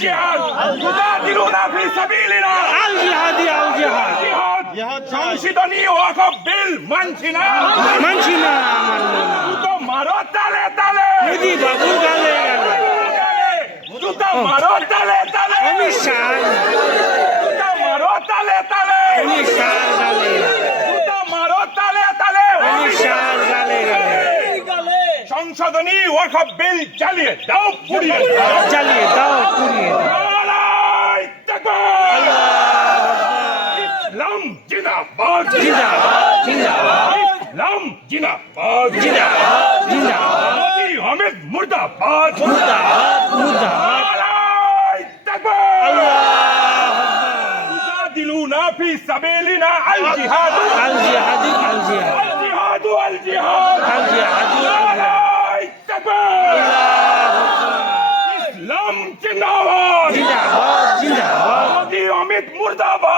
الجهاد تقاتلونا في سبيلنا الجهاد الجهاد সংশোধনী ওয়াকফ বিল মানছি না মানছি না তো মারো তালে তালে অমিত শাহ সংশোধনী ওয়াকফ বিল চালিয়ে দাও পুড়িয়ে দাও চালিয়ে দাও পুড়িয়ে দাও নারায় তাকবীর! ইসলাম জিন্দাবাদ জিন্দাবাদ জিন্দাবাদ ইসলাম জিন্দাবাদ জিন্দাবাদ জিন্দাবাদ মোদি আহমেদ মুর্দাবাদ মুর্দাবাদ মুর্দাবাদ নারায় তাকবীর! يجادلونا في سبيلنا الجهاد আল জিহাদি আল জিহাদ الجهاد الجهاد জিন্দাবাদ! জিন্দাবাদ জিন্দাবাদ। মোদি অমিত মুর্দাবাদ!